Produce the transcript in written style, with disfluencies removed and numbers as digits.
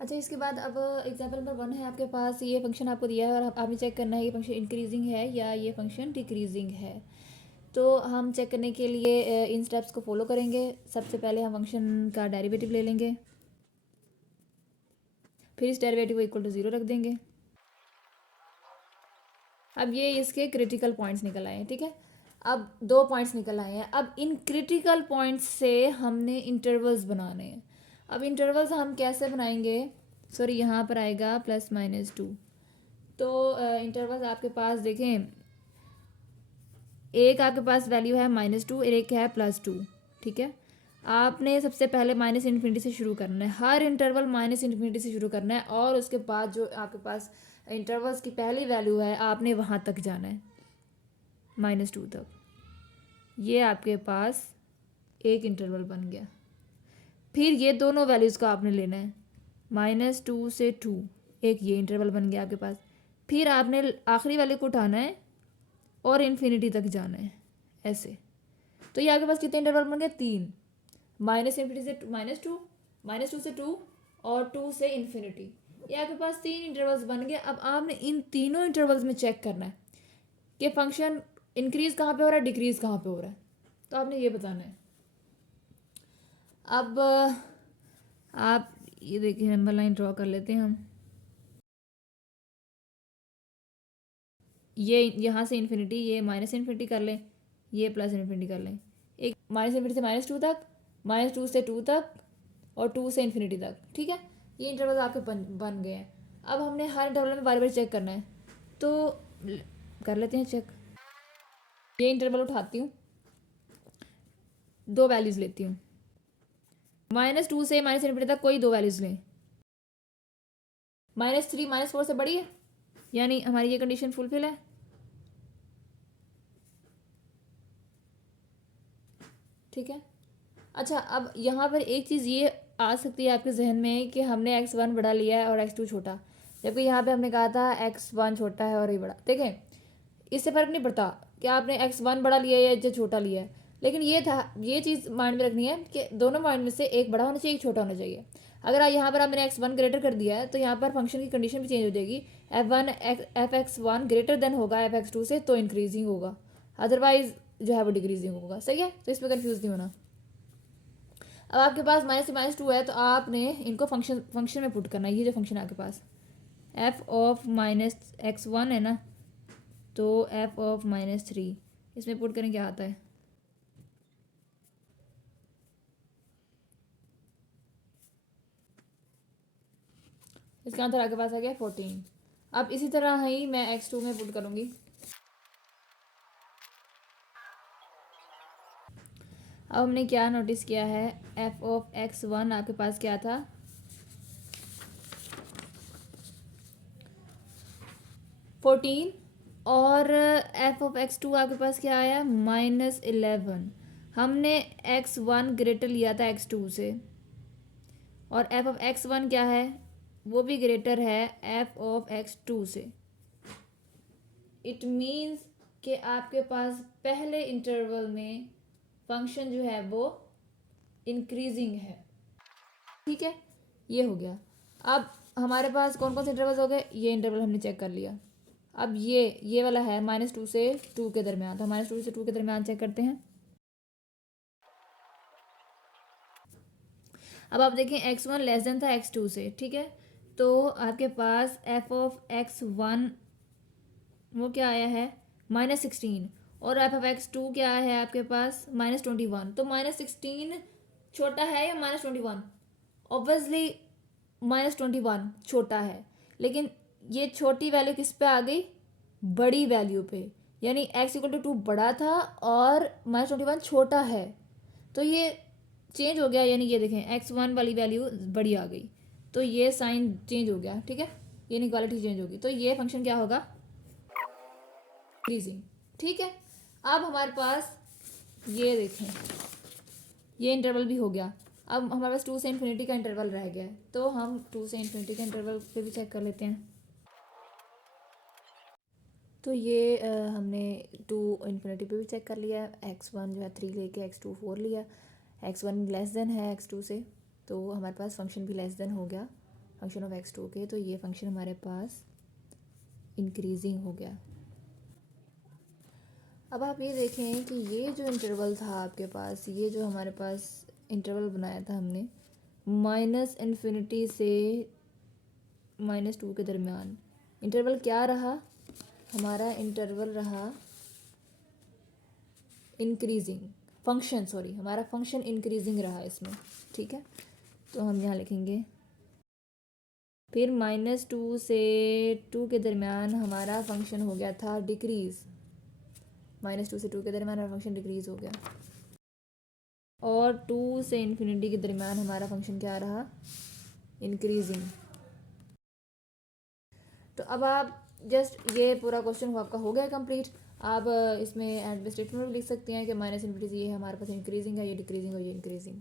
अच्छा, इसके बाद अब एग्जाम्पल नंबर 1 है आपके पास, ये फंक्शन आपको दिया है और आपने चेक करना है ये फंक्शन इंक्रीजिंग है या ये फंक्शन डिक्रीजिंग है। तो हम चेक करने के लिए इन स्टेप्स को फॉलो करेंगे। सबसे पहले हम फंक्शन का डेरिवेटिव ले लेंगे, फिर इस डेरिवेटिव को इक्वल टू 0 रख देंगे। अब ये इसके क्रिटिकल पॉइंट्स निकल आए हैं, ठीक है। अब 2 पॉइंट्स निकल आए हैं। अब इन क्रिटिकल पॉइंट्स से हमने इंटरवल्स बनाने हैं। अब इंटरवल्स हम कैसे बनाएंगे, सॉरी यहाँ पर आएगा +-2। तो इंटरवल्स आपके पास देखें, एक आपके पास वैल्यू है -2 और एक है +2, ठीक है। आपने सबसे पहले -∞ से शुरू करना है, हर इंटरवल -∞ से शुरू करना है और उसके बाद जो आपके पास इंटरवल्स की पहली वैल्यू है आपने वहाँ तक जाना है, -2 तक। ये आपके पास एक इंटरवल बन गया। फिर ये दोनों वैल्यूज़ का आपने लेना है, -2 से 2, एक ये इंटरवल बन गया आपके पास। फिर आपने आखिरी वैल्यू को उठाना है और इन्फिनिटी तक जाना है, ऐसे। तो ये आपके पास कितने इंटरवल बन गए, 3, -∞ से -2, -2 से 2 और 2 से इन्फिनिटी। ये आपके पास 3 इंटरवल्स बन गए। अब आपने इन तीनों इंटरवल्स में चेक करना है कि फंक्शन इंक्रीज कहाँ पे हो रहा है, डिक्रीज कहाँ पे हो रहा है। तो आपने ये बताना है। अब आप ये देखिए, नंबर लाइन ड्रॉ कर लेते हैं हम। ये यहाँ से इन्फिनिटी, ये -∞ कर लें, ये +∞ कर लें। एक -∞ से -2 तक, -2 से 2 तक और 2 से इन्फिनिटी तक, ठीक है। ये इंटरवल आपके बन गए हैं। अब हमने हर इंटरवल में बार बार चेक करना है, तो कर लेते हैं चेक। ये इंटरवल उठाती हूँ, 2 वैल्यूज़ लेती हूँ, -2 से -∞ तक कोई 2 वैल्यूज़ लें। -3 -4 से बड़ी है, यानी हमारी ये कंडीशन फुलफिल है। ठीक है। अच्छा, अब यहाँ पर एक चीज़ ये आ सकती है आपके जहन में कि हमने x1 बड़ा लिया है और x2 छोटा, जबकि यहाँ पे हमने कहा था x1 छोटा है और ये बड़ा। देखें, इससे फ़र्क नहीं पड़ता कि आपने x1 बड़ा लिया है या छोटा लिया है, लेकिन ये था, ये चीज़ माइंड में रखनी है कि दोनों पॉइंट में से एक बड़ा होना चाहिए, एक छोटा होना चाहिए। अगर यहाँ पर आपने x1 ग्रेटर कर दिया है तो यहाँ पर फंक्शन की कंडीशन भी चेंज हो जाएगी। f(x1) ग्रेटर देन होगा f(x2) से, तो इंक्रीजिंग होगा, अदरवाइज जो है वो डिक्रीजिंग होगा। सही है, तो इसमें कन्फ्यूज़ नहीं होना। अब आपके पास -2 है तो आपने इनको फंक्शन में पुट करना है। ये जो फंक्शन है आपके पास f(-x1) है ना, तो f(-3) इसमें पुट करें, क्या आता है, इसका आंसर आपके पास आ गया 14। अब इसी तरह ही मैं x2 में पुट करूँगी। अब हमने क्या नोटिस किया है, f(x1) आपके पास क्या था, 14, और f(x2) आपके पास क्या आया, -11। हमने x1 ग्रेटर लिया था x2 से, और f(x1) क्या है, वो भी ग्रेटर है f(x2) से। इट मीन्स कि आपके पास पहले इंटरवल में फंक्शन जो है वो इंक्रीजिंग है। ठीक है, ये हो गया। अब हमारे पास कौन कौन से इंटरवल्स हो गए, ये इंटरवल हमने चेक कर लिया। अब ये वाला है -2 से 2 के दरमियान, तो -2 से 2 के दरमियान चेक करते हैं। अब आप देखें, x1 लेस देन था x2 से, ठीक है। तो आपके पास f(x1) वो क्या आया है, -16, और f(x2) क्या है आपके पास, -21। तो -16 छोटा है या -21, ऑब्वियसली -21 छोटा है। लेकिन ये छोटी वैल्यू किस पे आ गई, बड़ी वैल्यू पे, यानी x=2 बड़ा था और -21 छोटा है, तो ये चेंज हो गया। यानी ये देखें, x1 वाली वैल्यू बड़ी आ गई, तो ये साइन चेंज हो गया, ठीक है, ये इनइक्वालिटी चेंज होगी। तो ये फंक्शन क्या होगा, इंक्रीजिंग। ठीक है। अब हमारे पास ये देखें, ये इंटरवल भी हो गया। अब हमारे पास 2 से इन्फिनिटी का इंटरवल रह गया है, तो हम 2 से इन्फिनिटी का इंटरवल पे भी चेक कर लेते हैं। तो ये हमने 2 इन्फिनिटी पे भी चेक कर लिया है। x1 जो है 3 लेके x2 4 लिया, x1 लेस देन है x2 से, तो हमारे पास फंक्शन भी लेस देन हो गया। फंक्शन ऑफ x2 के, तो ये फंक्शन हमारे पास इंक्रीजिंग हो गया। अब आप ये देखें कि ये जो इंटरवल था आपके पास, ये जो हमारे पास इंटरवल बनाया था हमने -∞ से -2 के दरमियान, इंटरवल क्या रहा हमारा? इंटरवल रहा इंक्रीजिंग फंक्शन, सॉरी हमारा फंक्शन इंक्रीजिंग रहा इसमें, ठीक है। तो हम यहाँ लिखेंगे फिर -2 से 2 के दरमियान हमारा फंक्शन हो गया था डिक्रीज़, -2 से 2 के दरमियान हमारा फंक्शन डिक्रीज़ हो गया, और 2 से इन्फिनिटी के दरमियान हमारा फंक्शन क्या रहा? इंक्रीजिंग। तो अब आप जस्ट ये पूरा क्वेश्चन आपका हो गया कंप्लीट। आप इसमें एंड में स्टेटमेंट भी लिख सकते हैं कि -∞ से ये हमारे पास इंक्रीजिंग है, ये डिक्रीजिंग और ये इंक्रीजिंग।